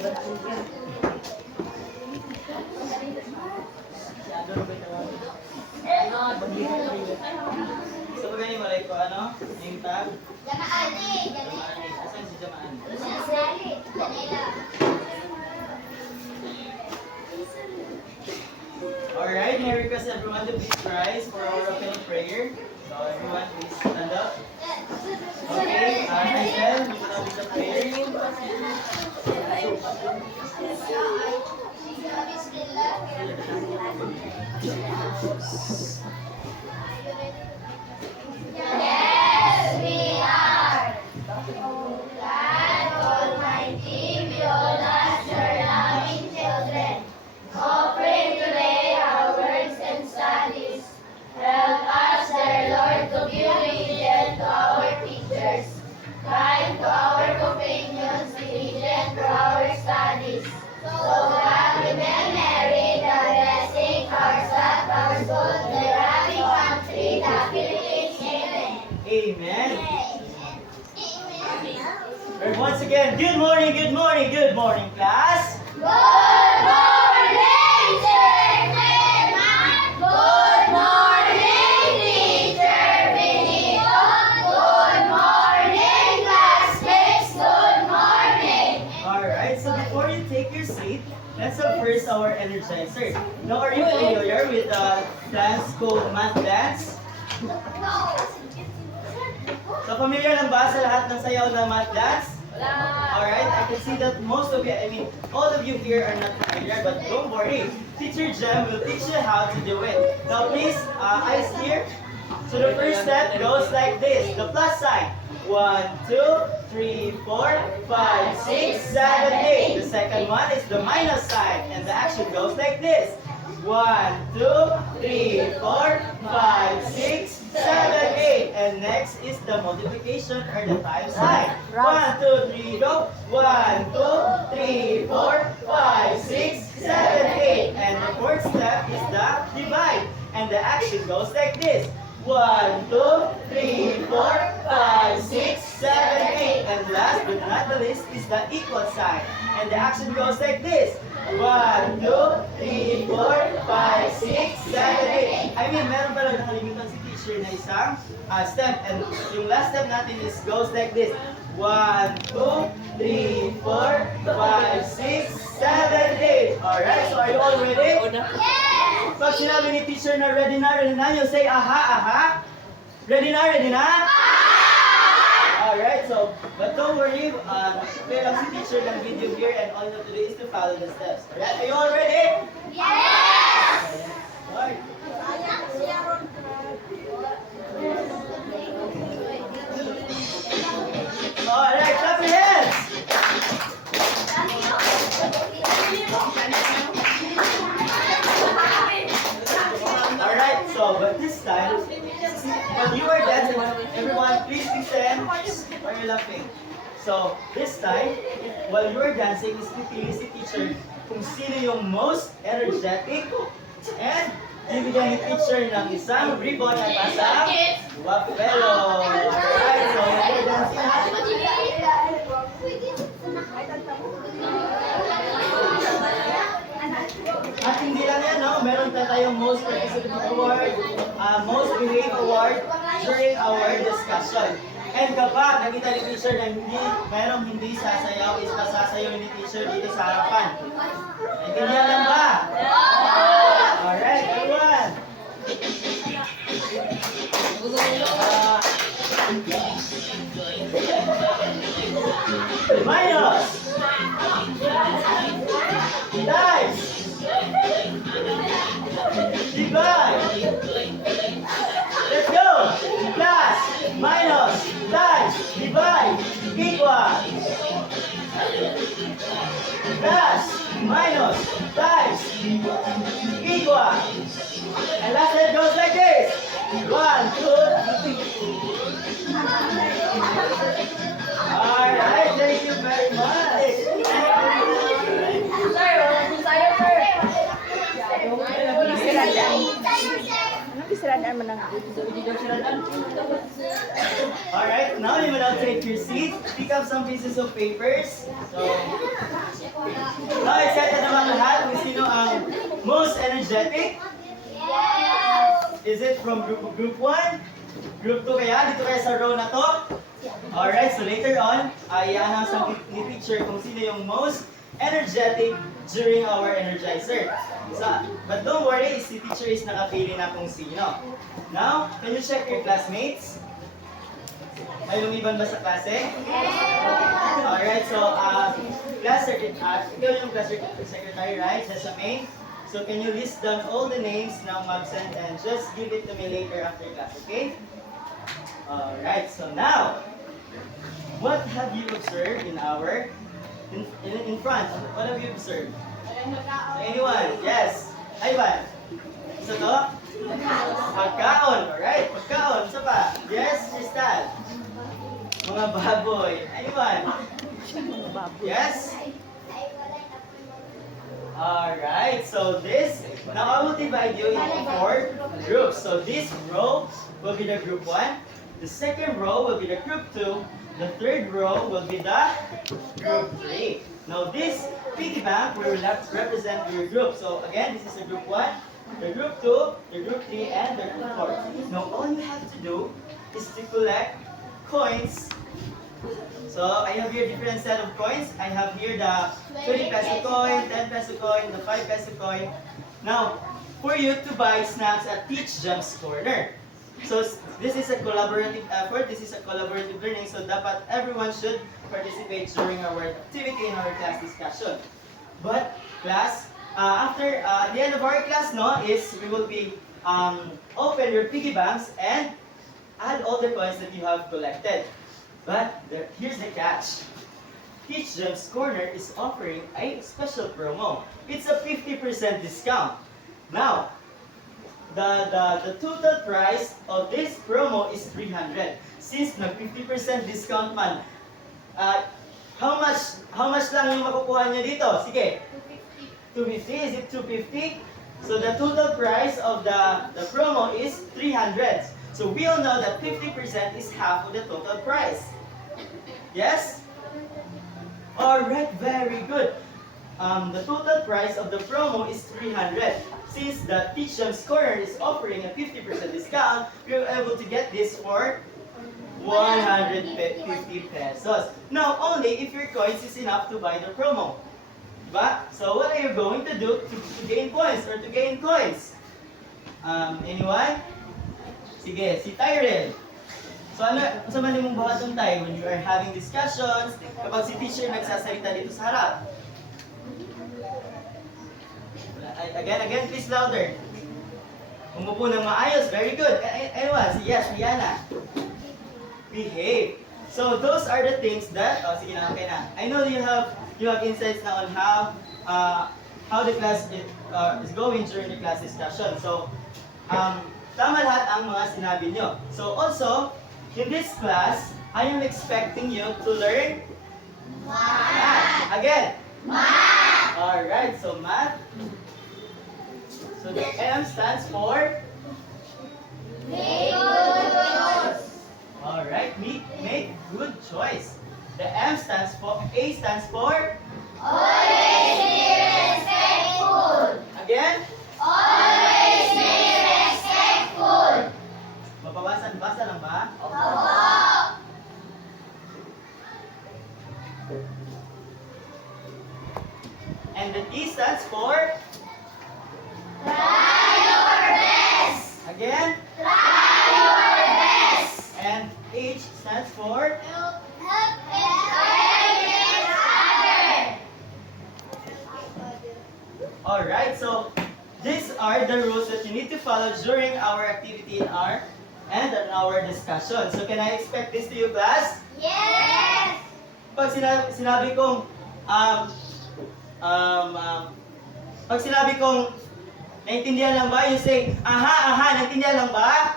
So, pagani mo like ko ano? Yung tag? Jamaani. Asan si Jamaan? Janela. Alright, may request everyone to please rise for our opening prayer. So everyone please stand up. Okay, Michael, you will be the prayer. Yes, we are. God Almighty, we all as your loving children, offering today our works and studies. Help us, dear Lord, to be obedient to our teachers, kind to our companions, diligent to our studies, so that we may merit the blessing ourselves, our soul, the happy country, the Philippines. Amen. Amen. And once again, good morning, class. Good morning, Sir Neymar. Good morning, Teacher Benito. Good morning, classmates. Good morning. Alright, so before you take your seat, let's have first our energizer. Now, are you familiar with the dance called Math Dance? So, familiar lang ba sa lahat ng sayaw na Math Dance? Alright, I can see that most of you, all of you here are not familiar, but don't worry. Teacher Jem will teach you how to do it. Now, please, eyes here. So, the first step goes like this, the plus sign. 1, 2, 3, 4, 5, 6, 7, 8. The second one is the minus sign, and the action goes like this. 1, 2, 3, 4, 5, 6, 7, 8. And next is the multiplication or the times sign. 1, 2, 3, go. 1, 2, 3, 4, 5, 6, 7, 8. And the fourth step is the divide. And the action goes like this. 1, 2, 3, 4, 5, 6, 7, 8. And last but not the least is the equal sign. And the action goes like this. 1, 2, 3, 4, 5, 6, 7, 8. Meron pala nakalimutan si teacher na isang step. And yung last step natin goes like this. 1, 2, 3, 4, 5, 6, 7, 8. Alright, so are you all ready? Yes! Pag sinabi ni teacher na ready na, you say aha, aha. Ready na? Alright, so, but don't worry, play lang si teacher ng video here and all you have to do is to follow the steps. Alright, are you all ready? Yes! Alright. Alright, clap your hands! Alright, so, but this time, when you are dancing, everyone, please listen. Why are you laughing? So, this time, while you are dancing, is pipili si teacher kung sino yung most energetic and bibigyan ni teacher ng isang ribbon at asang wapelo. Alright, so, when you are dancing, at hindi lang yan, no? Meron pa tayong most participative award, most behave award during our discussion. And kapag nakita ni teacher na merong hindi sasayaw, is pasasayaw ni teacher dito sa harapan. Naintindihan lang ba? Alright, everyone. Minus. Times. Divide. Let's go. Plus, minus, times, divide, equal. Plus, minus, times, equal. And last step goes like this. 1, 2, 3. Alright, thank you very much. Alright, now you will now take your seat. Pick up some pieces of papers. So, energetic? Yes! Is it from group 1? Group 2 kaya? Dito kaya sa row na to? Alright, so later on, i-announce ni teacher kung sino yung most energetic during our energizer. So, but don't worry, si teacher is nakapili na kung sino. Now, can you check your classmates? May lumiban ba sa klase? Alright, so, class secretary, ikaw yung class secretary, right? Jessamine? So, can you list down all the names ng absent and just give it to me later after class, okay? Alright, so now, what have you observed in our, in front? What have you observed? Anyone? Yes. Ivan? Isa to? Pagkaon. Alright, pagkaon. Isa pa? Yes, Tristan? Mga baboy. Anyone? Yes? Alright, so this, now I will divide you into 4 groups. So this row will be the group 1. The second row will be the group 2. The third row will be the group 3. Now this piggy bank will represent your group. So again, this is the group 1, the group 2, the group 3, and the group 4. Now all you have to do is to collect coins. So I have here different set of coins. I have here the 20 peso coin, 10 peso coin, the 5 peso coin. Now, for you to buy snacks at Teach Gems Corner. So this is a collaborative effort, this is a collaborative learning, so dapat everyone should participate during our activity in our class discussion. But class, after at the end of our class, no, is we will be open your piggy banks and add all the coins that you have collected. But here's the catch. Teach Gems Corner is offering a special promo. It's a 50% discount. Now, the total price of this promo is 300. Since na 50% discount man, how much lang yung makukuha niyo dito? Sige. 250. Is it 250? So the total price of the promo is 300. So we all know that 50% is half of the total price. Yes? Alright, very good. The total price of the promo is 300. Since the Teach Gems Corner is offering a 50% discount, you're able to get this for 150 pesos. Now, only if your coins is enough to buy the promo. Diba? So, what are you going to do to gain points or to gain coins? Anyone? Sige, si Tyrell. So, sa man mong buhatong tayo when you are having discussions, kapag si teacher nagsasalita dito sa harap? Again, please louder. Umupo ng maayos, very good. Anyone? Yes, Rihanna. Behave. So those are the things that, sige na, okay na. I know you have insights now on how the class is going during the class discussion. So, tama lahat ang mga sinabi nyo. So also, in this class, I am expecting you to learn math. Again. Math. Alright, so math. So the M stands for? Make good choice. Alright, make good choice. The M stands for, A stands for? Always be respectful. Again? Always be respectful. Mababasa lang ba? Opo. And the T stands for? Try your best. Again? Try your best. And H stands for? Help each other. Alright, so these are the rules that you need to follow during our activity and our discussion. So can I expect this to you, class? Yes. Pag sinabi kong pag sinabi kong naintindihan lang ba? You say, aha, naintindihan lang ba?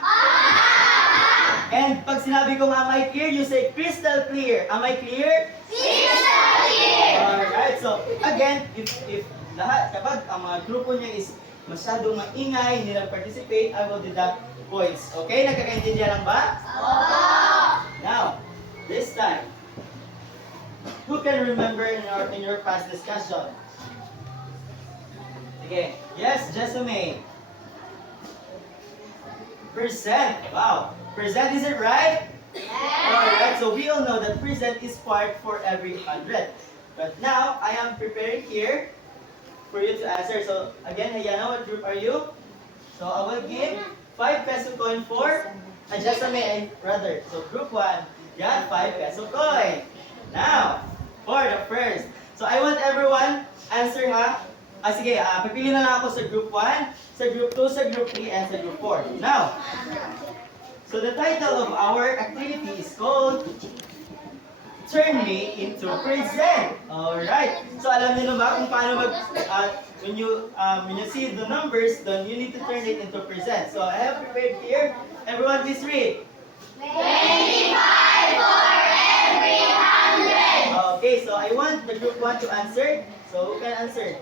And pag sinabi kong am I clear? You say crystal clear. Am I clear? Crystal clear. Alright, so again, if lahat, kapag ang mga grupo niya is masyadong maingay, hindi nag-participate, I will deduct points. Okay? Nagkakaintindihan lang ba? Opo. Now, this time, who can remember in your past discussion? Sige. Yes, Jessamine. Percent. Wow. Percent, is it right? Alright, so we all know that percent is part for every 100. But now, I am preparing here for you to answer. So, again, Hayana, what group are you? So, I will give 5 peso coin for Jessamine and brother. So, group 1 got 5 peso coin. Now, for the first. So, I want everyone answer ha. Sige, pipili na lang ako sa group 1, sa group 2, sa group 3, and sa group 4. Now, so the title of our activity is called Turn Me into Present. Alright. So alam niyo na ba kung paano when you see the numbers, then you need to turn it into present. So I have prepared here. Everyone please read. 25 for every 100. Okay, so I want the group 1 to answer. So who can answer?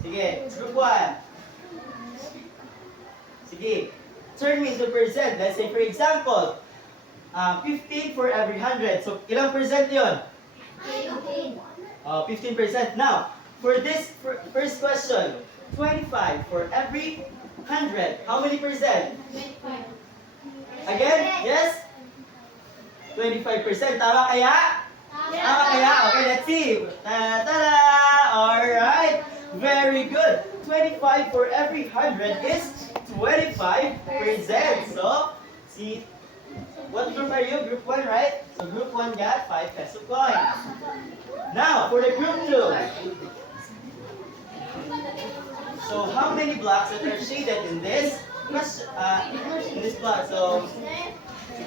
Sige, group 1. Sige. Turn me into percent. Let's say for example, 15 for every 100. So ilang percent yun? 15%. Now, for this first question, 25 for every 100. How many percent? Again? Yes? 25%. Tama kaya? Tama kaya? Okay, let's see. Ta-da! Alright. Very good. 25 for every 100 is 25%. So, see, what group are you? Group 1, right? So, group 1 got 5 peso coin. Now, for the group 2. So, how many blocks that are shaded in this? In this block. So,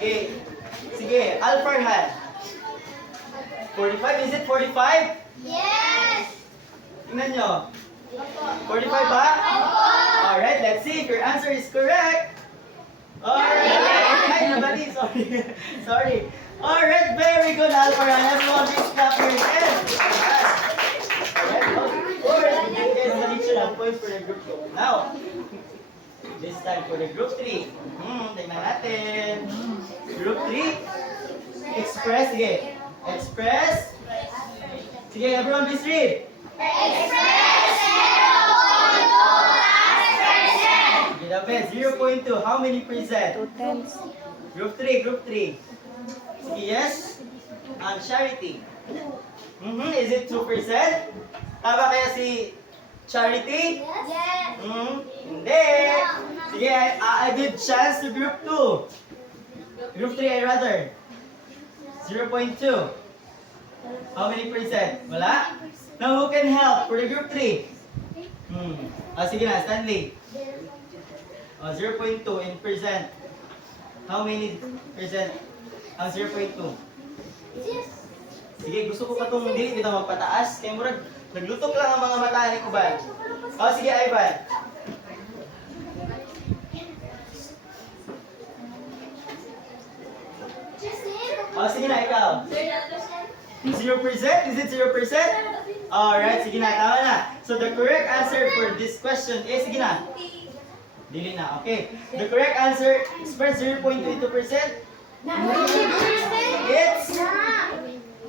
sige, Alfarhan. 45, is it 45? Yes. Tingnan nyo. 45 ba? Alright, let's see if your answer is correct. Alright, ay, nabali, sorry. Sorry. Alright, very good, Alfarhan. Everyone, please clap your hands. Alright, guys, additional points for the group 2. Now, this time for the group 3. Tingnan natin. Group 3. Express, sige. Express. Sige, everyone, please read. Express 0.2 as percent. Sige, David, 0.2. How many percent? 2 tenths. Group 3, group 3. Sige, yes. And Charity. Is it 2%? Tama kaya si Charity? Yes. Hindi. Sige, I give chance to group 2. Group 3, I rather. 0.2. How many percent? Wala? Now, who can help for the group 3? Sige na, Stanley. 0.2 in percent. How many percent ang 0.2? Sige, gusto ko pa itong hindi kita magpataas. Kaya murag, naglutok lang ang mga mata ni Kuban. Sige, Ivan. Sige na, ikaw. 0%? Is it 0%? Alright, sige na, tama na. So the correct answer for this question is, sige na. Dili na, okay. The correct answer, express 0.22%. It's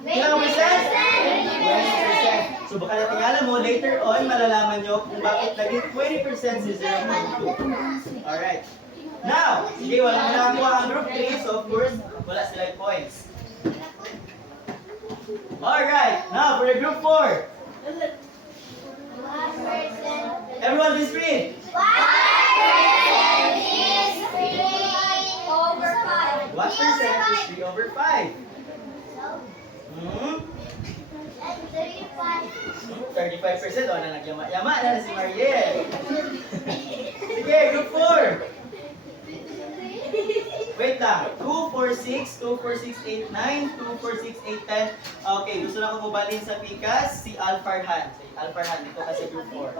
ilang percent? 20%. So baka natingala mo, later on, malalaman nyo kung bakit naging 20% si 0.2. Alright. Now, sige, walang nakakuha ang group 3, so of course, wala sila points. Alright, now for the group 4. Everyone please read. 1% is 3 over 5. What percent is 3 over 5? 35%. O, na nagyama-yama na si Mariel. Sige, group 4. Wait lang. 2, 4, 6, 2, 4, 6, 8, 9, 2, 4, 6, 8, 10. Okay, gusto na ko mubalin sa Pikas, si Alfarhan. Si Alfarhan, dito kasi group 4.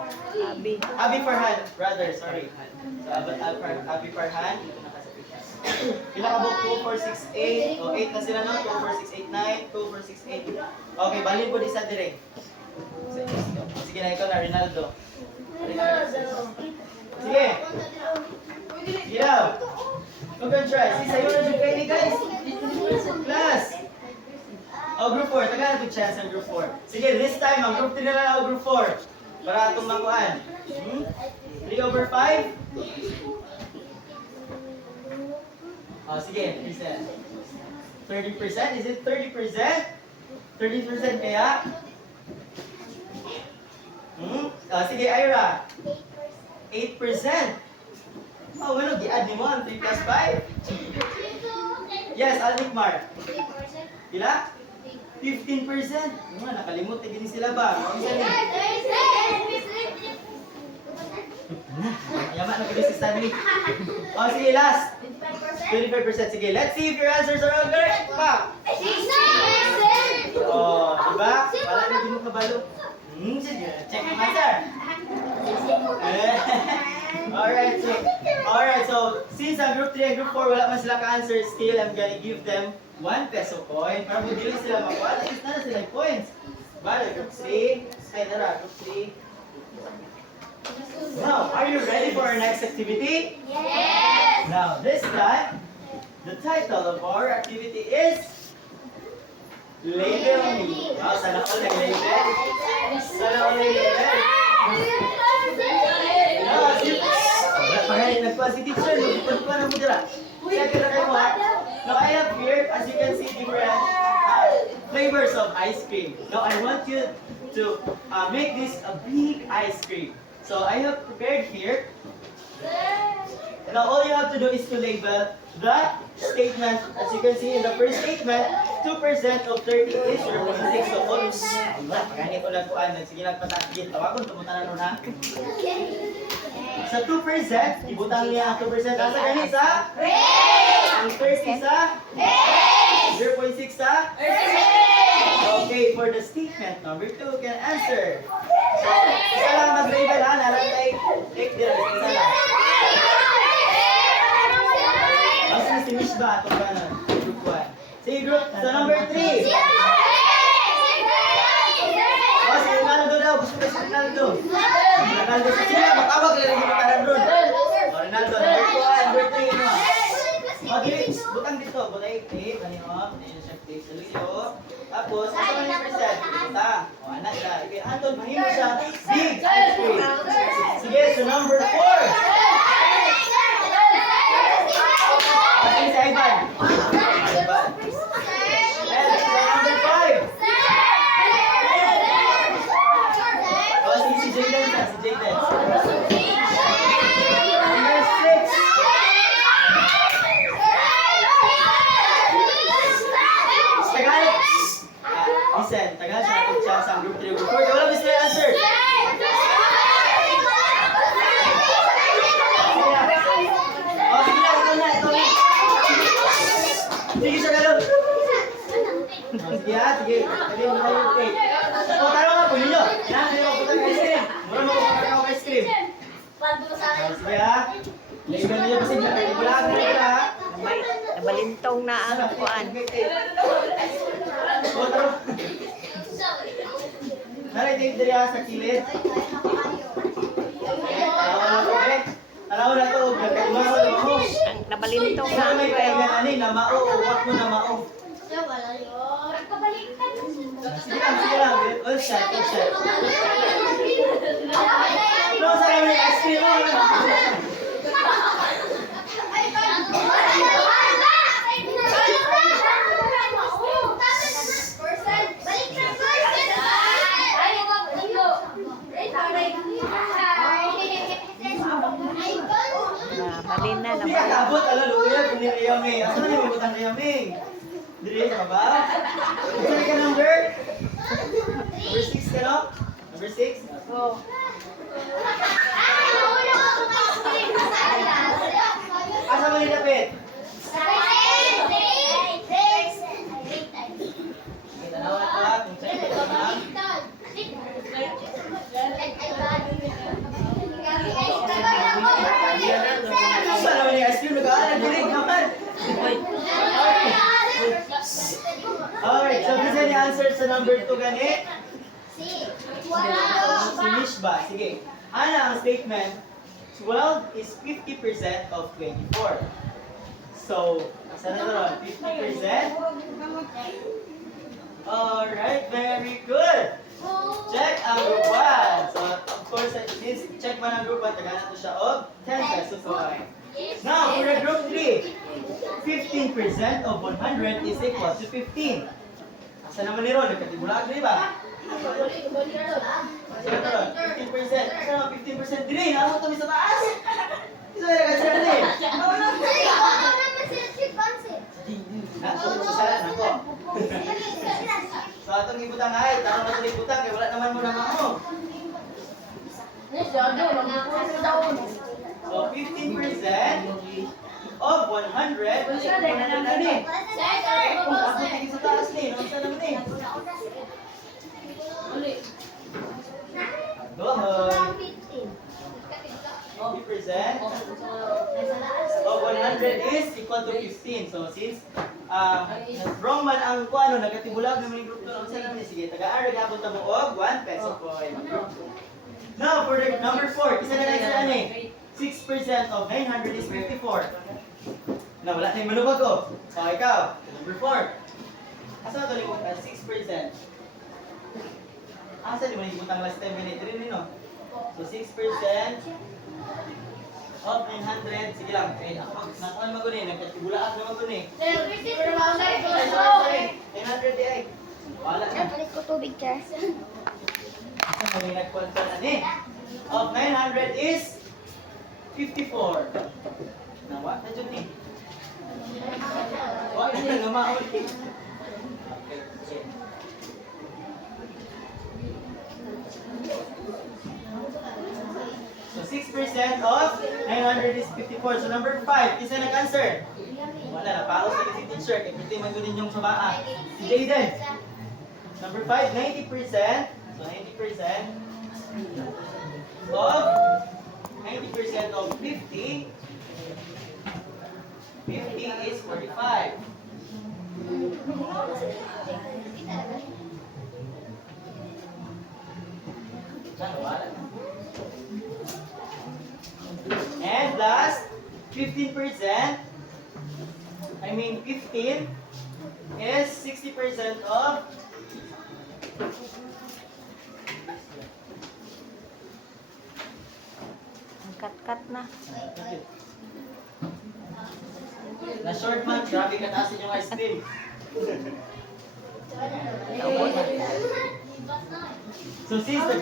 Abi Farhan, brother, sorry. So, Abi Farhan, dito na kasi Pikas. Pinakabok 2, 4, 6, 8. O, 8 na sila no? 2, 4, 6, 8, 9, 2, 4, 6, 8. Okay, balin po di sa direct. Sige na, ikaw na, Rinaldo. Sige. Sige daw. Huwag kang try. See, sa'yo na dyan kayo guys. Class. Oh, group 4. Taga na chance ang group 4. Sige, this time, ang group 3 na lang ang group 4. Para itong makuhaan. 3 over 5? Oh, sige, percent. 30%? Is it 30%? 30% kaya? Oh, sige, Ira. 8%. Oh, well, gi-add ni mo ang 3 plus 5? Yes, Alnikmar. Pila? 15%. Nakalimut na gini sila ba? Ano isa ni? Yaman na gini si Stanley. Oh, sige, last. 25%. Sige, let's see if your answers are all correct. Pa! Oh, diba? Wala na din mo kabalo. Sige, check yung answer. Alright, so since ang group 3 and group 4 wala man sila ka-answer, still I'm gonna give them 1 peso coin para kung dili sila makuha, at least na sila yung points. Bale, group 3, ay tara, group 3. Now, are you ready for our next activity? Yes! Now, this time, the title of our activity is Label Me. Wow, sana all nag-label. Sana all nag-label. Nagpa si teacher, nagpa na mo dira. Check it out mo ha. Now I have here, as you can see, different flavors of ice cream. Now I want you to make this a big ice cream. So I have prepared here. Now all you have to do is to label the statement. As you can see in the first statement, 2% of 30 is 0.6. So all ganito lang po ang sige nagpatakit. Tawagon tumunta na ron ha. Sa 2%, ibutang niya ang 2%. Asa ganit sa? Ang 30 sa? 0.6 sa? Okay, for the statement number 2, can answer. So, isa lang mag-label ha. Narang take dira. Isa lang. Asa na si Mish ba? Ito ba na? Group 1. Sige, group. Sa number 3. Oh, si Ronaldo daw. Gusto ko si Ronaldo. Ronaldo sa sila. Makawag lang yung makaran doon. Oh, Ronaldo. Number 3. Ano? Oh, dili. Butang dito. Butang 8. Ano yun? Ayun siya. Take sa liyo. Tapos, asa man yung percent? Butang. O, anak siya. Anton, mahimo siya. Big ice cream. Sige, so number 4. Sige, si Ivan. Ivan. And so number 5. Oh, si Jayden siya. Si Jayden. Number 6. Tagalog. Listen, Tagalog siya natin siya sa group 3 group 4. Wala ba sila answer? Oh, sige na, ito na, ito na. Sige siya galong. Sige ha, sige. Sige mo na yung cake. O, taro nga po ninyo. Yan, hindi mo putang ice cream. Mura mo putang ako ice cream. Sige ha. Label niyo kasi dyan. Wala ka na ha. Nabalintong na ang kuan. O, taro. Naray, tape diri ha sa kilid. Tarawa na to, eh. Tarawa na to. Nagkaimawa na mo. Ang nabalintong na Saan ang may kuan. kailangan ani na mao o wak mo na mao? Sige lang. All shot, all shot. No, sa kami ice cream mo. Nabalin na Hindi ka naman. kabot, luya, piniriyaw may. Asa na yung butang riyaw may? Diri ka ba? Saan ka number? Number 6 ka no? Number 6? Oh. Asa mo nilapit? Tanawa na pa, kung sa'yo ka na. Saan naman yung ice cream? Nag-aaral, dinig naman. Alright, so bisa ni answer sa number 2 gani? Si Mish ba? Sige. Ano ang statement? 12 is 50% of 24. So, saan na ron? 50%? Alright, very good. Check ang group 1. So, of course, since check man ang group 1, tagana to siya og 10 pesos away. Now, for the group 3, 15% of 100 is equal to 15. Asa naman ni Ron? Nagkatibulag di ba? Asa na ron? 15%. Asa naman 15%? Dili, naamot kami sa taas. Isa na nagkasira din. Nako, sa nako. So, atong ibutang ay, tarong na tuloy ibutang, kaya wala naman mo naman mo. So, 15% of 100 is 100 na ni. Kung ako tingin sa taas ni, nasa naman ni. Doon. 50% of 100 is equal to 15. So, since wrong man ang kuano, nagkatibulag naman yung group 2. Ang naman ni, sige, taga-arag abot na mo og 1 peso coin. Now, for the number 4, isa na lang sa ano eh. 6% of 900 is 54. Na wala tayong manubag ko. So, ikaw, number 4. Asa ito yung 6%? Asa di mo nagibutang last time minute rin, no? So, 6% of 900. Sige lang. Eh, ako, nakuhan mo ko ni. Nagkatibulaak naman ko ni. 900 di ay. Wala na. ko tubig, Char. Asa mo yung nagkuhan sa nani? Of 900 is 54. Nawa na dyan ni. Wala na namaon ni. Okay. So 6% of 900 is 54. So number 5, isa nag-answer. Wala na, paos na si teacher. Kaya pwede man din yung sabaa. Si Jayden. Number 5, 90%. So 90% of 90% of 50. 50 is 45. Wala na. And last, 15%, I mean 15 is 60% of Ang kat-kat na. na short man, grabe katasin yung ice cream. So since si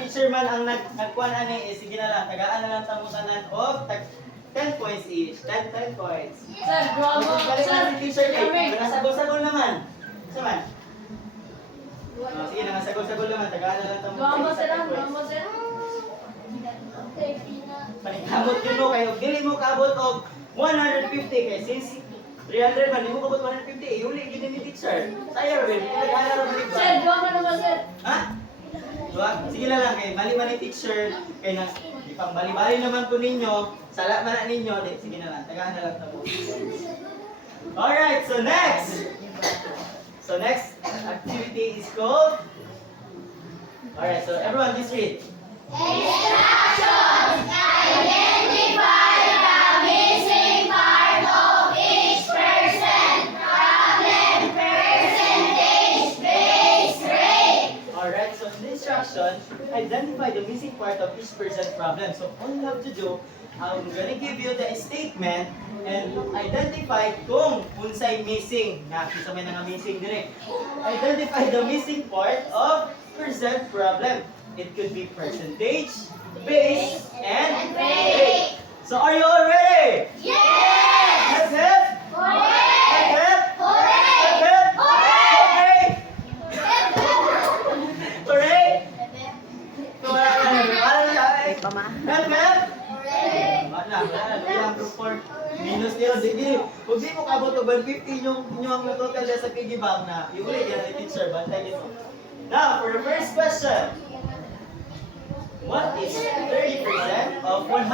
teacher man ang nagkuhan ani, sige na lang, tagaan na lang tamutanan og 10 points each. 10 points. Sir, drama. Balik na si teacher kay, Sir, nasagol-sagol naman. Isa man. Sige na, nasagol-sagol naman, tagaan na lang drama sir, tamutanan. drama sir. Paningkamot yun mo kayo, dili mo kaabot og 150 kay since 300 man, di mo kabot 150, iuli gini ni teacher. Sayang rin, tagaan na lang Sir, ba? drama naman sir. Ha? Diba? Sige na lang kay mali-mali teacher kay na ipang-bali-bali naman po ninyo, sala man na ninyo, di sige na lang, tagaan na lang tabo. Alright, so next activity is called. Alright, so everyone please read. Instructions. Identify the missing part of each person. Problem, percentage, base rate. Alright, so in the instruction, identify the missing part of each person problem. So all you have to do, I'm gonna give you the statement and identify kung unsay missing. Na, kisa may nga missing dire. Identify the missing part of percent problem. It could be percentage, base, and rate. So are you all ready? Yes! Let's hit! Hooray! Let's hit! Hooray! Let's hit! Hooray! Hooray! Wala na. Ay, pama. Let's hit! Wala na. Bilang group 4. Minus nila. Sige, kung di mo kabot o 150 yung ang total na sa piggy bank na, iuli yan ni teacher. Bantay nito. Now, for the first question. What is 30% of 100?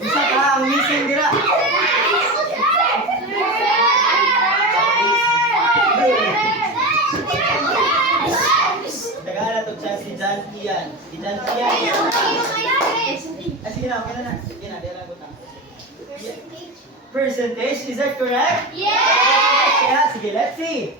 Isa ka ang missing dira. Tagala to siya si John Ian. Si John Ian. Sige na, okay na. Sige na, dila ko na. Percentage, is that correct? Yes! Yeah, sige, let's see.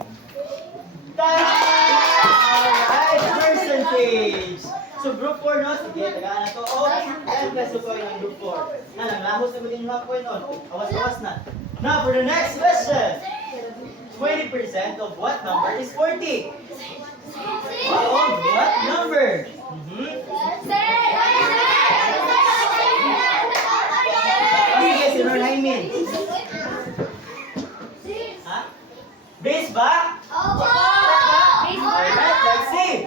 Alright, percentage. So group 4 no, sige, tagaan na to. O, 10 peso coin ang group 4. Nalang, lahos na mo din yung mga coin nun. Awas-awas na. Now, for the next question. 20% of what number is 40? Of what number? Sige, si Ronaimin. Ha? Base ba? Alright, let's see.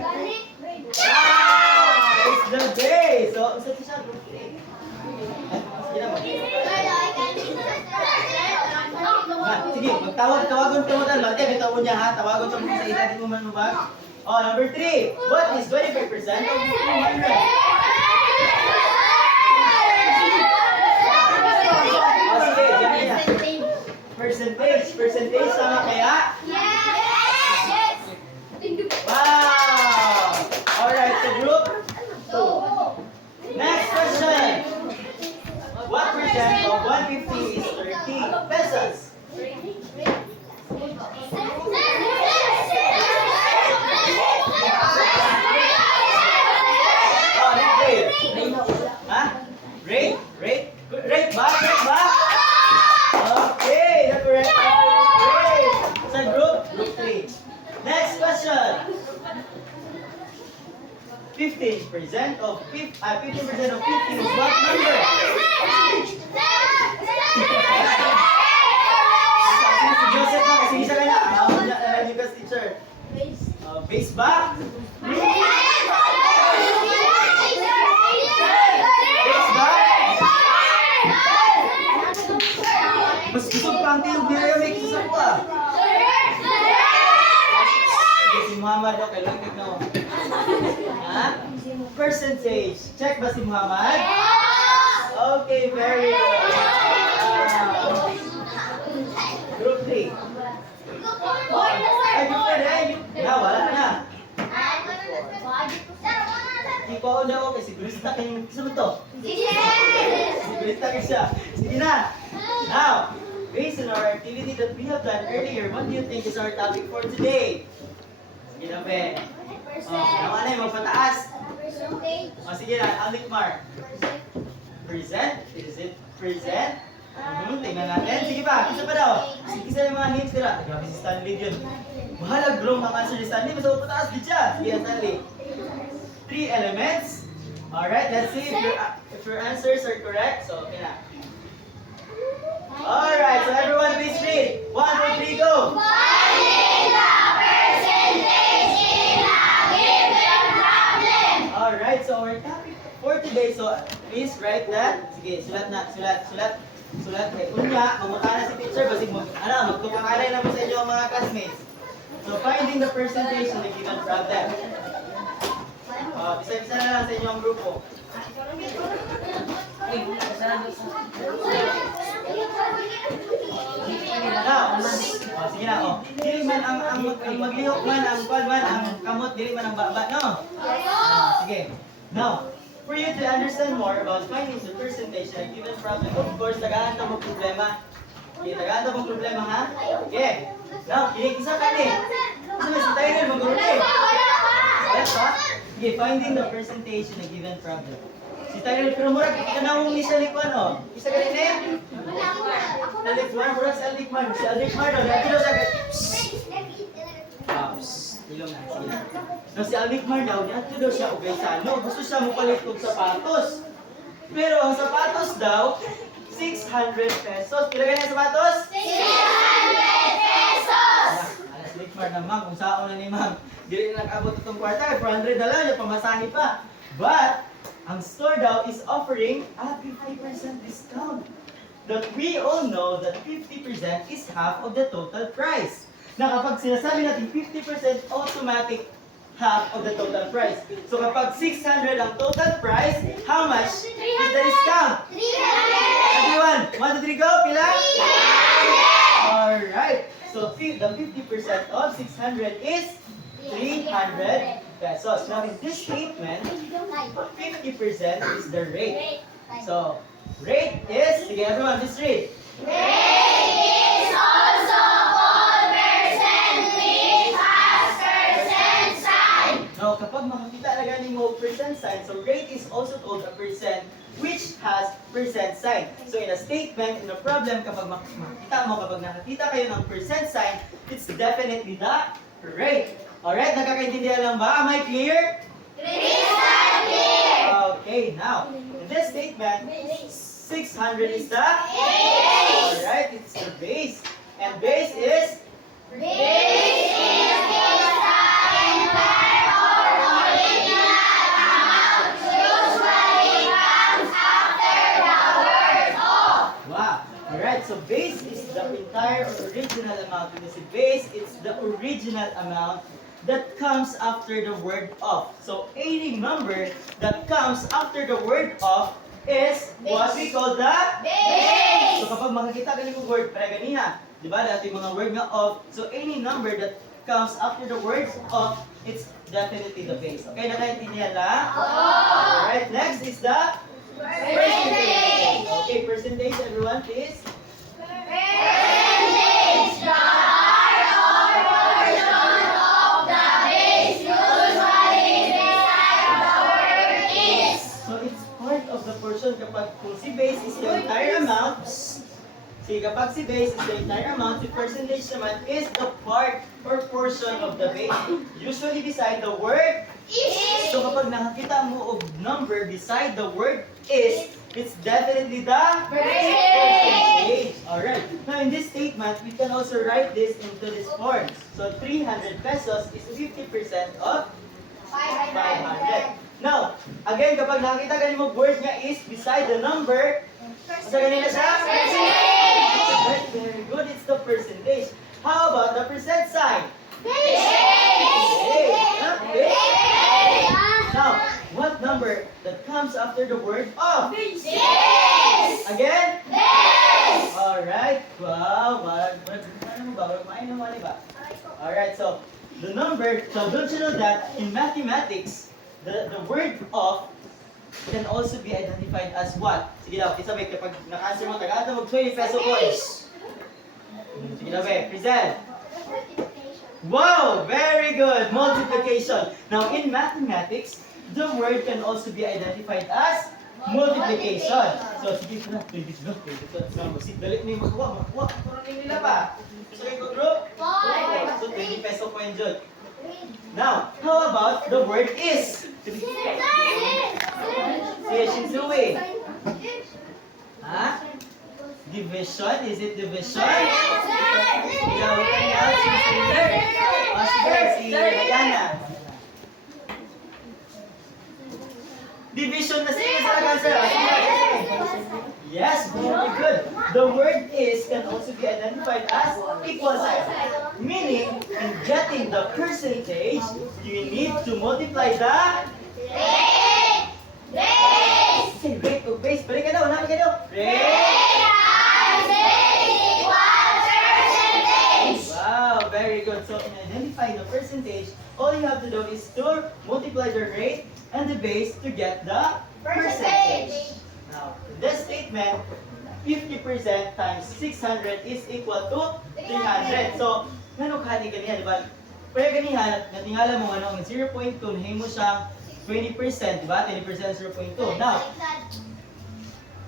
It's the base. So, isa siya, group 3. Sige na, sige, tawagon mo tayo. Lagi, bitawan niya ha. Tawagon sa mga sa isa. Di mo man ba? Oh, number 3. What is 25% of 200? Oh, sige, dyan niya. Percentage, sama kaya? Wow! Alright, so group 2. Next question. What percent of 150 is 30 pesos? Oh, next rate. Ha? Rate? Rate ba? Okay, the correct answer is rate. Sa group 3. Next question. 15% of 50 is what number? Si Joseph na, kasi isa ka na. Yung class teacher. Base ba? Base ba? Mas gusto pa ang tiyong dynamic sa ko ah. Sige, si Muhammad o, kailang tignan mo. Ha? Percentage. Check ba si Muhammad? Okay, very good. Group 3. Ay, group 3 na, wala na. Ipaon na ako kasi sigurista kayo. Isa mo to? Sigurista kayo siya. Sige na. Now, based on our activity that we have done earlier, what do you think is our topic for today? Sige na, Ben. Naman na yung magpataas. Sige na, Alikmar. Present? Is it present? Tingnan natin. Sige pa, isa pa daw. Sige sa mga hints nila. Grabe si Stanley yun. Bahalag bro ang answer ni Stanley. Mas magpataas din siya. Sige, Stanley. 3 elements. Alright, let's see if your answers are correct. So, okay na. Alright, so everyone please read. 1, 2, 3, go! Alright, so our topic for today, so please write that. Sige, sulat na, sulat. Kay unya, mamuta na si teacher, basig magtukangalay na mo sa inyo ang mga classmates. So finding the percentage in the given problem. Bisa-bisa na lang sa inyo ang grupo. Now, sige na, dili man ang maglihok man, ang kwan man, ang kamot, dili man ang baba, no? Sige. Now, for you to understand more about finding the percentage in a given problem, of course, tagaan ta mo problema. Okay, tagaan ta mo problema, ha? Okay. Now, kinikisa ka ni. Kasi mas tayo rin mag-uruli. Yes, ha? Okay, finding the percentage in a given problem. Si Tyrell, pero murag, ikanawang ni siya ni Kwan, o. Isa ka rin eh? Alikmar, murag si Alikmar. Si Alikmar daw, dati daw siya. Ilong na, sige na. No, si Alikmar daw, dati daw siya ugay sa ano. Gusto siya mapalit kong sapatos. Pero ang sapatos daw, 600 pesos. Pila ganyan ang sapatos? 600 pesos! Alas Alikmar naman, kung saan na ni Ma'am. Dili na nag-abot itong kwarta, 400 na lang, yung pamasahe pa. But, ang store daw is offering a 50% discount. That we all know that 50% is half of the total price. Na kapag sinasabi natin 50%, automatic half of the total price. So kapag 600 ang total price, how much is the discount? 300! Everyone, 1, 2, 3, go! Pila? 300! Alright. So the 50% of 600 is 300 pesos. Now in this statement, 50% is the rate. So, rate is, sige everyone, just read. Rate is also called percentage as Now, kapag makakita na ganing mo percent sign, so rate is also called a percent which has percent sign. So in a statement, in a problem, kapag makita mo, kapag nakakita kayo ng percent sign, it's definitely the rate. Alright, nakakaintindihan lang ba? Am I clear? Crystal clear. Okay, now, in this statement, 600 is the Base. Alright, it's the base. And base is Base is the sign pair or original amount. Usually comes after the word of. wow. Alright, so base is the entire or original amount. When you say base, it's the original amount that comes after the word of. So any number that comes after the word of is what we call the Base. So kapag makakita ka ng word, para ganina, di ba, dati mga word nga of, so any number that comes after the words of, it's definitely the base. Okay, nakaintindihan lang? Alright, next is the percentage. Okay, percentage, everyone, please. Percentage, the part or portion of the base usually beside the word is. So it's part of the portion kapag kung si base is the entire amount, kapag si base is the entire amount, si percentage naman is the part or portion of the base. Usually beside the word Is. so kapag nakakita mo of number beside the word is, it's definitely the Percentage. Alright. Now in this statement, we can also write this into this form. So 300 pesos is 50% of 500. Now, again, kapag nakakita ka mo word nga is beside the number, sa ganila siya? Percentage. Very good, it's the percentage. How about the percent sign? Base. Now, what number that comes after the word of? Base. Again? Base. Alright, wow, alright, so the number, so don't you know that in mathematics, the word of can also be identified as what? Sige daw, isabay kapag naka-answer mo, taga-ata mag 20 peso coins. Sige daw, present. Wow, very good, multiplication. Now in mathematics, the word can also be identified as multiplication. So sige ko na, 20 dalit na yung makuha, parang nila pa. So yung group, so 20 peso coin dyan. Now, how about the word is? Sige, Shinzui. Ha? Division? Is it division? Ikaw, else, Shinzui? O sige, si Diana. Division na sige sa answer. Yes, very good. The word is can also be identified as equal sign. Meaning, in getting the percentage, you need to multiply the say rate of base. Balik ka daw, namin ka daw. Wow, very good. So in identifying the percentage, all you have to do is to multiply the rate and the base to get the percentage. Now, in this statement, 50% times 600 is equal to 300. So, ganun kani ganihan, di ba? Pero ganihan, natingala mo ano, ang 0.2, nahin mo siyang 20%, di ba? 20% 0.2. Now,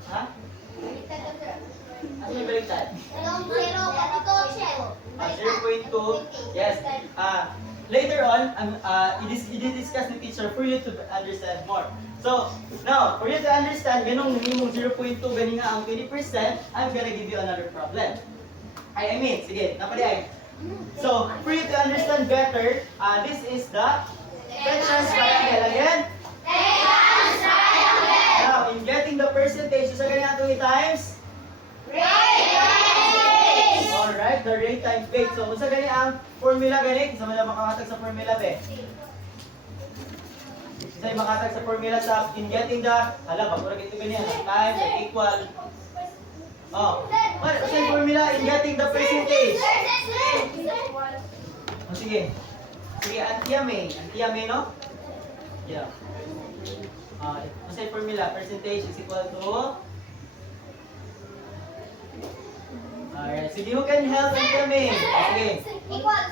ha? Ano yung baliktad? 0.2, yes. Later on, i-discuss ni teacher for you to understand more. So, now, for you to understand, ganong minimum 0.2, ganing nga ang 20%, I'm gonna give you another problem. I mean, sige, napaliay. So, for you to understand better, this is the tension triangle again. Now, in getting the percentage, sa ganyan ito times? Alright, the rate times base. So, kung sa ganyan ang formula ganit, isa mo lang makakatag sa formula be. Isa yung makatag sa formula sa in getting the, pagkurag ito ganyan, time equal. Oh, what is yung formula in getting the percentage? Oh, sige. Sige, Antiame, no? Yeah. What's yung formula? Percentage is equal to? Alright, sige, who can help Antiame? Sige. Equals.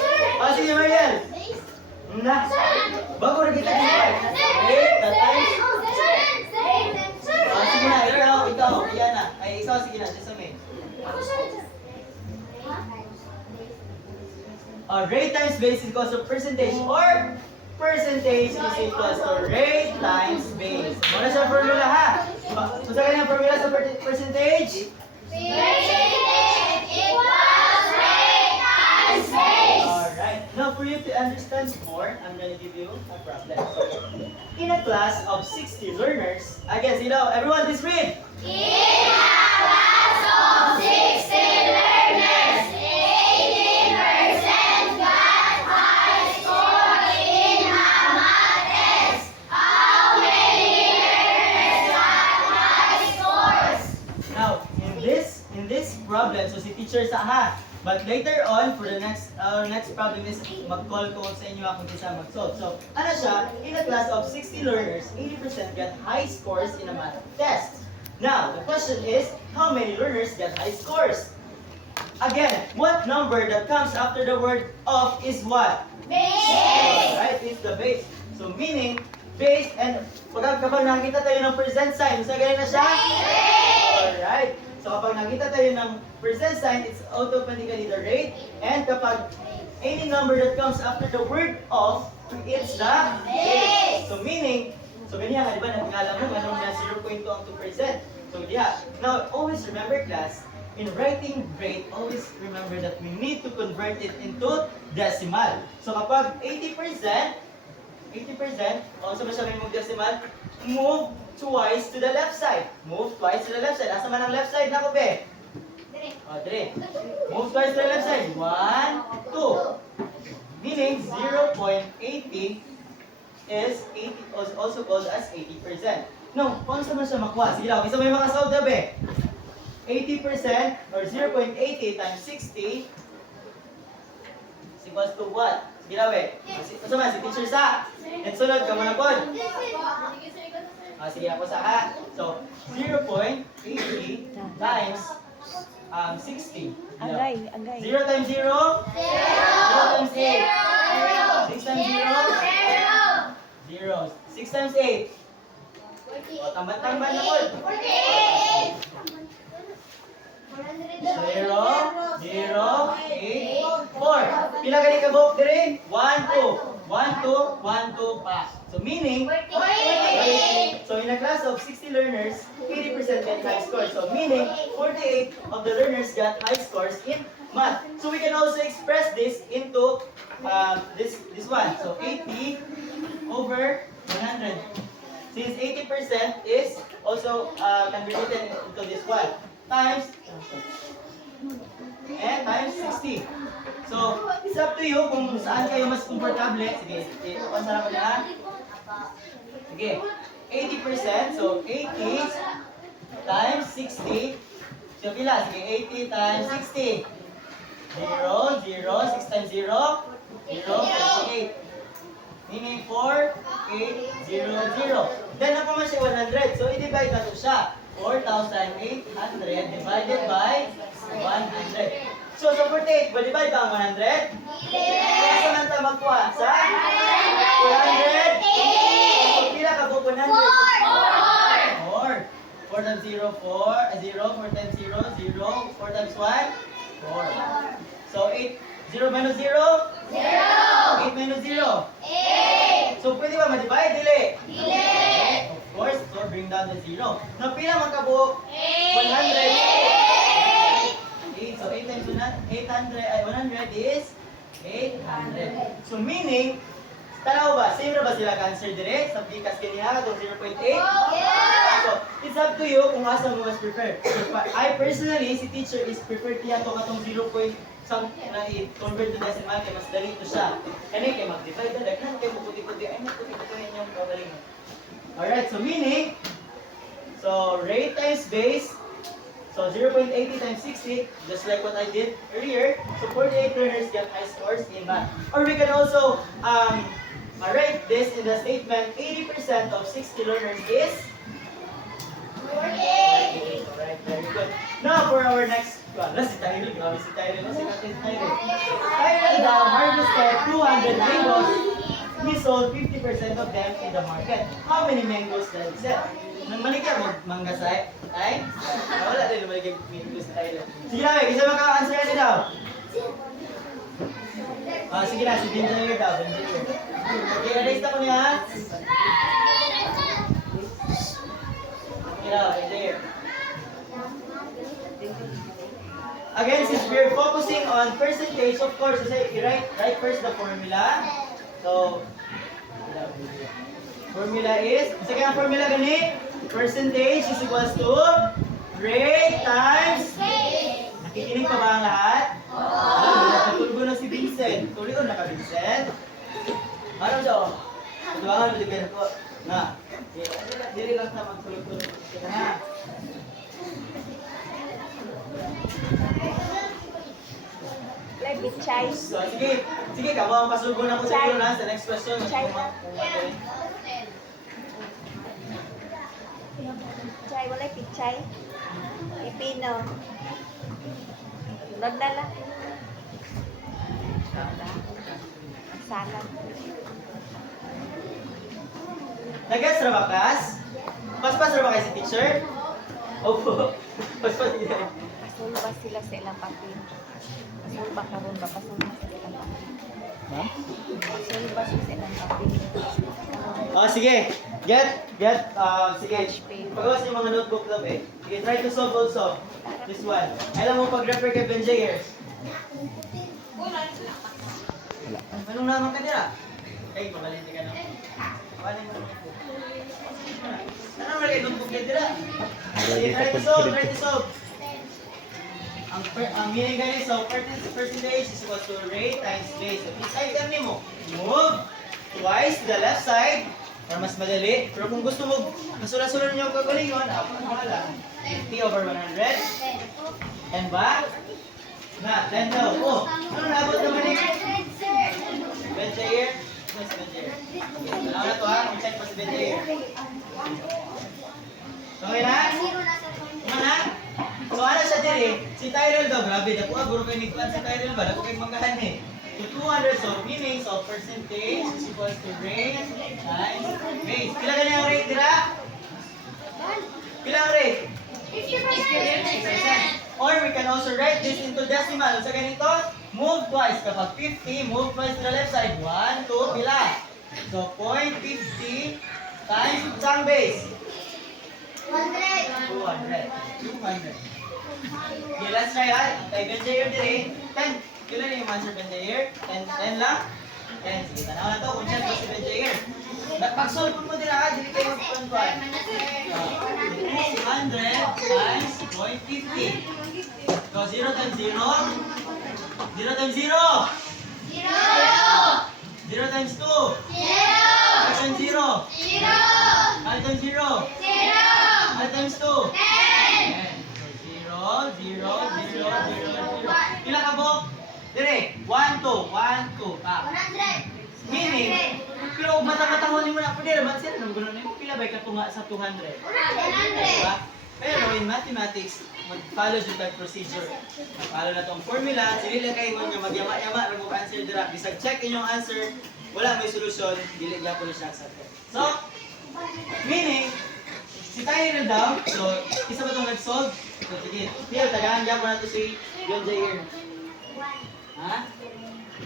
Sir! Na. Bago rin kita ginawa. Rate the times. Sige na, ikaw. Yan na. Ay, ikaw, sige na. Just a minute. Rate times base is equals to percentage or percentage is equals to rate times base. Muna siya formula ha. Kung sa kanyang formula sa percentage? Alright. Now for you to understand more, I'm gonna give you a problem. In a class of 60 learners, again, you know, everyone please read. Now, in this problem, so si teacher sa ha. But later on, for the next problem is mag-call ko sa inyo kung isa mag-solve. So, ano siya? In a class of 60 learners, 80% get high scores in a math test. Now, the question is, how many learners get high scores? Again, what number that comes after the word of is what? Right? It's the base. So, meaning, base, and kapag nakita tayo ng percent sign, sa ganyan na siya? Alright. So kapag nakita tayo ng percent sign, it's automatically the rate. And kapag any number that comes after the word of, it's the base. So meaning, so ganyan nga, di ba, nagkala mo, ganun na 0.2 ang 2%. So yeah. Now, always remember class, in writing rate, always remember that we need to convert it into decimal. So kapag 80%, also ba sabihin mong decimal? Move twice to the left side. Move twice to the left side. Asa man ang left side na ko, be? Dire. Move twice to the left side. 1, 2. Meaning 0.80 is 80, also called as 80%. No, paano sa man siya makuha? Sige lang, isa may makasolve na, be? 80% or 0.80 times 60 is equals to what? Sige lang, be? Asa man, si teacher sa? And sunod ka muna po. Sige ako sa ha. So, 0.80 times 60. Agay. 0 times 0? 0 times 8? 6 times 0? 0. 6 times 8? O, tamad-tamad na po. 0, 0, 8, 4. Pila gani ka buhok dire? 1, 2. 1, 2, 1, 2 pa. So meaning, so in a class of 60 learners, 80% get high scores. So meaning, 48 of the learners got high scores in math. So we can also express this into this one. So 80 over 100. Since 80% is also can be written into this one. Times and times 60. So, it's up to you kung saan kayo mas komportable. Sige, pansara ko na. Sige, 80%. So, 80 times 60. So, pila? Sige, 80 times 60. 0, 0. 6 times 0. 0, 48. Meaning 4, 8, 0, 0. Then, ako man siya 100. So, i-divide na ito siya. 4,800 divided by 100. So, sa 48, ba-divide ba ang 100? Kaya saan natin magkuha? Sa 400? So, pila ka po 100? 4! 4 times 0, 4. 0, 4 times 0, 0. 4 times 1, 4. So, 8. 0 minus 0? 0! 8 minus 0? 8! So, pwede ba ma-divide? Dili? Dili! Of course, so bring down the 0. Now, pila magkabuo? 100. 8. So 8 times 100 is 800. So meaning, tanaw ba? Same na ba sila cancer direct? Sa bikas kaniya, itong 0.8? So, it's up to you kung asa mo mas prefer. So, I personally, si teacher is prefer niya ito katong 0. Na i-convert to decimal kaya mas dali ito siya. Kani kaya mag-divide na, daghan kayo puti-puti. Ay, puti-puti yung kagaling. Alright, so meaning, so rate times base. So 0.80 times 60, just like what I did earlier. So 48 learners get high scores in math. Or we can also write this in the statement, 80% of 60 learners is 48. Alright, very good. Now for our next one. Si Tyrell, grabe si Tyrell. Si Tyrell harvested 200 mangoes he sold 50% of them in the market. How many mangoes does he sell? Nang maligya mo, mangga sa ay? Wala din maligya mangoes sa tayo. Sige na, isa maka-answer na daw. Sige na, si Benjamin daw. Okay, na-raise na ko niya. Sige na, Benjamin. Again, since we're focusing on percentage, of course, you write first the formula. So, formula is, isa kaya ang formula gani? Percentage is equals to rate times. Nakikinig pa ba ang lahat? Natulgo na si Vincent. Tuloy ko na ka, Vincent. Ano siya? Tuwangan mo din ko. Na. Dili lang sa magtulog-tulog. Na. Like pichay. So, sige ka, ang pasugo na ko sa iyo na sa next question. Pichay. Pichay, wala pichay. Ipino. Nagdala. Salad. Nagas ra ba kas? Paspas ra ba kay si teacher? Opo. Paspas ina. Pasul ba sila sa ilang papel? Pasul ba karon ba? Pasul ba sa ilang papel? Ha? Pasul ba sila sa ilang papel? Oh, sige. Sige. Pagawas yung mga notebook lang eh. Sige, try to solve also. This one. Alam mo pag-refer kay Benjayer. Anong naman ka nila? Ay, mabalindi ka na. Paano mo notebook? Ano naman kayo notebook ka nila? Sige, try to solve. Ang meaning ganito, so percentage is equal to rate times base. So, ay, kami mo. Move twice to the left side para mas madali. Pero kung gusto mo, masula-sula niyo ang kagalingon, ano lang? 50 over 100. And back. Na, 10 daw. Oh, ano naabot naman eh? Benjayer. Ano si Benjayer? Alam na to ha, kung check pa si Benjayer. Okay na? Ano na? So ano siya din eh? Si Tyrell daw, grabe. Dako guro kayo nigpan si Tyrell ba? Dako kayo manggahan eh. So 200, so meaning, so percentage is equals to rate times base. Pila ganyan ang rate, dira? Pila ang rate? 50%. Or we can also write this into decimal. So ganito, move twice. Kapag 50, move twice to the left side. 1, 2, pila? So 0.50 times saan base? 200. 200. Okay, let's try ha. Kay Benjayer dire. 10. Kailan na yung answer Benjayer? 10 lang? 10. Sige, tanaw na to. Kung check ko si Benjayer. Pag-solve mo dire ha. Dili kayo magpantuan. 200 times 0.50. So, 0 times 0. 0 times 0. 0 times 2. 5 times 0. 5 times 0. 5 times 2. 10. So, 0, 0, 0, 0, 0. Ilang kabok? Dire, 1, 2, 1, 2, pa. 100. Meaning, pero mata-matahon mo na po dire, ba't sila nang gano'n mo? Pila ba katunga sa 200? 100. Diba? Pero in mathematics, mag-follow yung type procedure. Follow na tong formula, sili lang kayo nga magyama-yama, lang mag-answer dira. Bisag check inyong answer, wala may solusyon, dili lang po na siya accepted. So, meaning, si Tyrell daw, so, isa ba itong nag-solve? So, sige, Phil, tagahan dyan ko na ito si John Jair. Ha?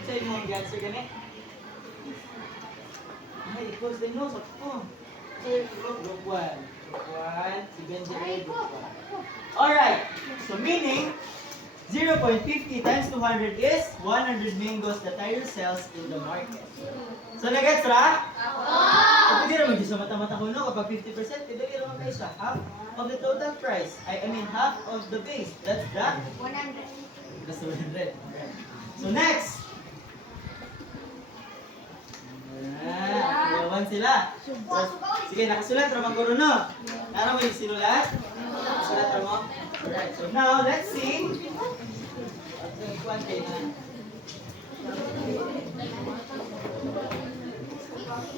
Sa'yo mo ang answer gani? Ay, equals din no, sakto. So, group 1. Group 1, si Benjamin, group 1. Alright, so meaning, 0.50 times 200 is 100 mangoes that Tyrell sells in the market. So, nag-gets ra? Kapag di naman di sa mata-mata ko no, kapag 50%, hindi naman kayo sa half of the total price. I mean, half of the base. That's the 100. That's the 100. So, next! Yawan sila. So, sige, nakasulat ramang guro no. Nara mo yung sinulat? Nakasulat ramo? Alright, so now, let's see.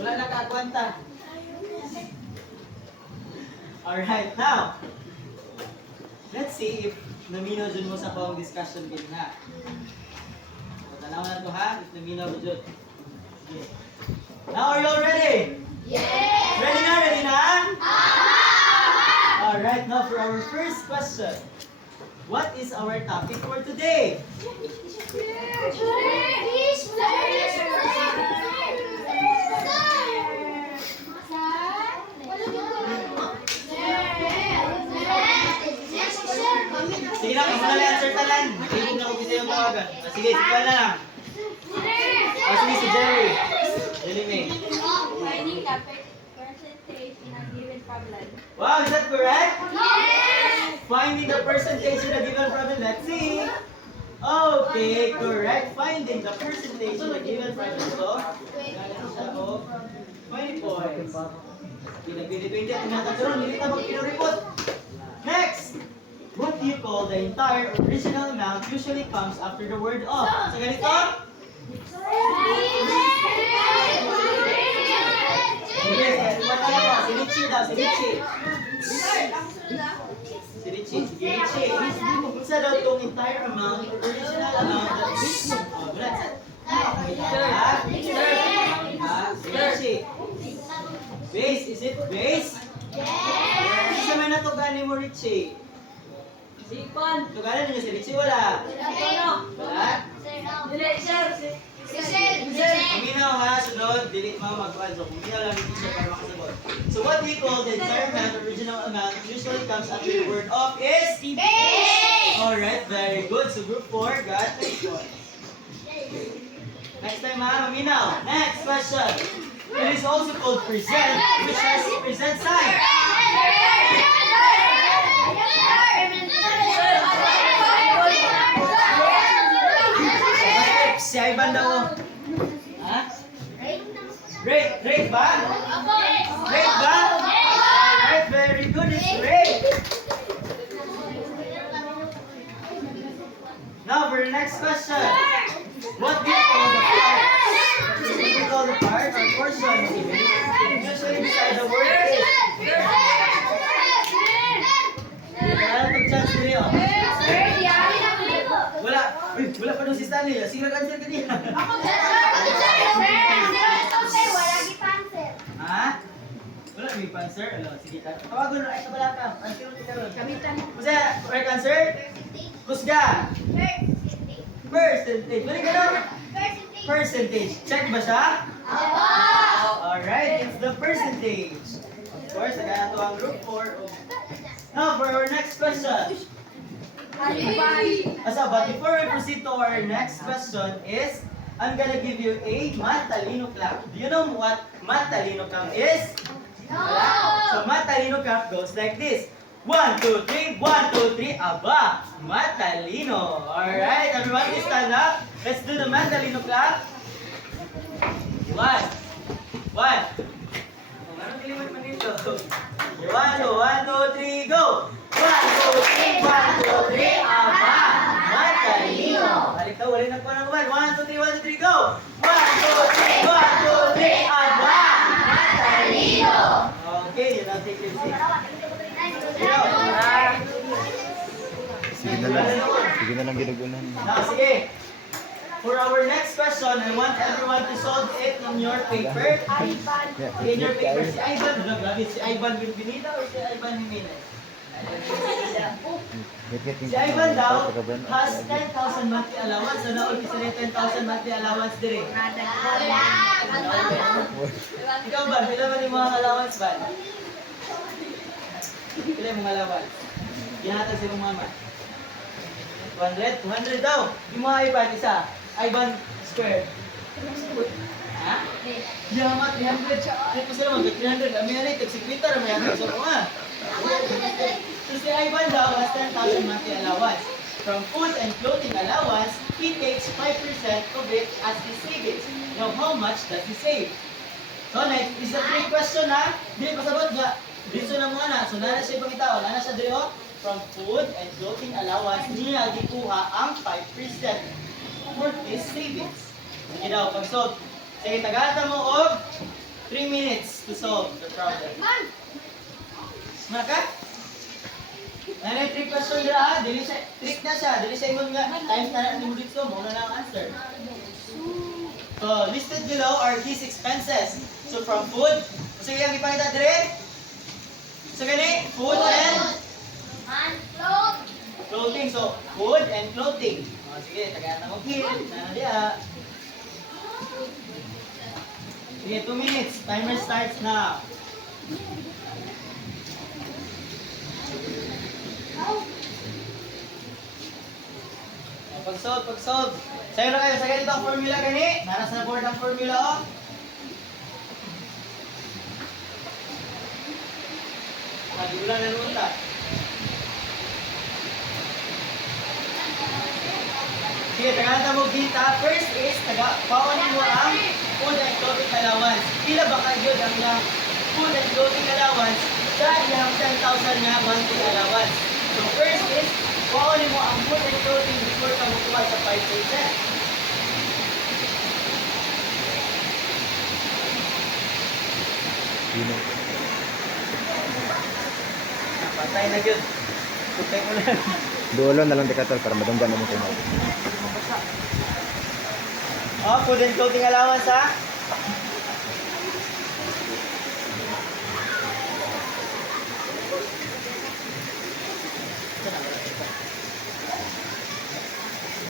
Wala na kakwanta. Alright, now, let's see if naminaw dyan mo sa pawang discussion din na. So, tanaw na ito ha, if naminaw mo dyan. Okay. Now, are you all ready? Yes! Ready na? Ready na? Aha! Alright, now for our first question. What is our topic for today? Sige na, kung muna answer talan. Hindi na ko bisa yung tawagan. Sige, sige na lang. Sige, si Jerry. Jerry May. Finding the percentage in a given problem. Wow, is that correct? Yes! Finding the percentage in a given problem. Let's see. Okay, correct. Finding the percentage in a given problem. So, galing siya o 20 points. Pinag-20, pinataturon, hindi na mag-pinuripot. Next! What do you call the entire original amount usually comes after the word of? So, ganito? Sige, wala na po. Si Richie daw, si Richie. Si Richie, sige Richie. Isa daw itong entire amount, original amount that which wala. Si Richie. Base, is it base? Yes! Isa may natugan mo Richie. Sipon. Tugalan niyo si Richie, wala. Wala? Paminaw ha, sunod, dili mo magkuhan. So, paminaw lang yung teacher para makasagot. So, what we call the entire amount, original amount, usually comes after the word of is? Alright, very good. So, group 4 got 3 points. Next time ha, paminaw. Next question. It is also called present, which has present sign. Si Ivan daw. Ha? Rate ba? Rate ba? Alright, very good. It's rate. Now for the next question. What do you call the part? What do you call the part or portion? Usually beside the word is. Wala pag chance niyo. Wala. Uy, wala pa doon si Stanley. Sige, nag-answer ka niya. Ha? Wala may answer? Ano, sige. Tawagon na ay kabala ka. Answer mo karon. Kasi correct answer? Kusga. Percentage. Balik ka doon. Percentage. Check ba siya? Alright, it's the percentage. Of course, nagana to ang group 4. Now for our next question. But before we proceed to our next question is, I'm gonna give you a Matalino clap. Do you know what Matalino clap is? So Matalino clap goes like this. 1, 2, 3, 1, 2, 3, aba! Matalino! Alright, everyone please stand up. Let's do the Matalino clap. 1, 1. Anong kilimat man dito? 1, 2, 3, go! 1, 2, 3, 1, 2, 3, aba! Matalino! Balik daw, wala na po ng 1, 2, 3, 1, 2, 3, go! 1, 2, 3, 1, 2, 3, aba! Matalino! Okay, you now take your seat. Sige na lang ginugunan. Now, sige. For our next question, I want everyone to solve it on your paper. In your paper, si Ivan, si Ivan Binbinita or si Ivan Jimenez? Si Ivan daw has 10,000 monthly allowance. So, naul kasi rin 10,000 monthly allowance din. Ikaw ba? Pila ba yung mga allowance ba? Pila yung mga allowance? Ginatag sa mama. 200? 200 daw. Yung mga Ivan, isa. Ivan Square. Ha? Yamat, 300. Ito sila mag 300. Amiri, tag-sikwita na may atag sa mga. So si Ivan daw has 10,000 monthly allowance. From food and clothing allowance, he takes 5% of it as his savings. Now, how much does he save? So, next is a trick question ha. Dili pasabot ga. Dito na mga na. So, nana siya ipangitaw. Nana siya dito. From food and clothing allowance, niya gikuha ang 5% for his savings. Sige daw, pag-solve. Sige, tagata mo og 3 minutes to solve the problem. Maka? Nanay trick question dira ha. Dili siya, trick na siya. Dili siya imong nga. Times na natin mo dito. Muna na ang answer. So, listed below are his expenses. So, from food, sige, ang ipakita dire. So, gani, food and And clothes. clothing. So, food and clothing. O, sige, tagayatan mo kid. Nandiya. Sige, 2 minutes. Timer starts now. O, pag-solve. Sa'yo na kayo. Sa ganito ang formula gani. Nara sa board ang formula, oh. Nagulang na naman ta. Sige, tagalanta mo kita. First is, paunin mo ang food and clothing allowance. Pila ba kayo ang food and clothing allowance sa iyang 10,000 nga monthly allowance. So first is, paunin mo ang food and clothing before ka makuha sa 5%. Yun. Patay na yun. Tutay mo lang. Duolo na lang dikatal para madunggan mo kayo. Oh, food and clothing allowance ha?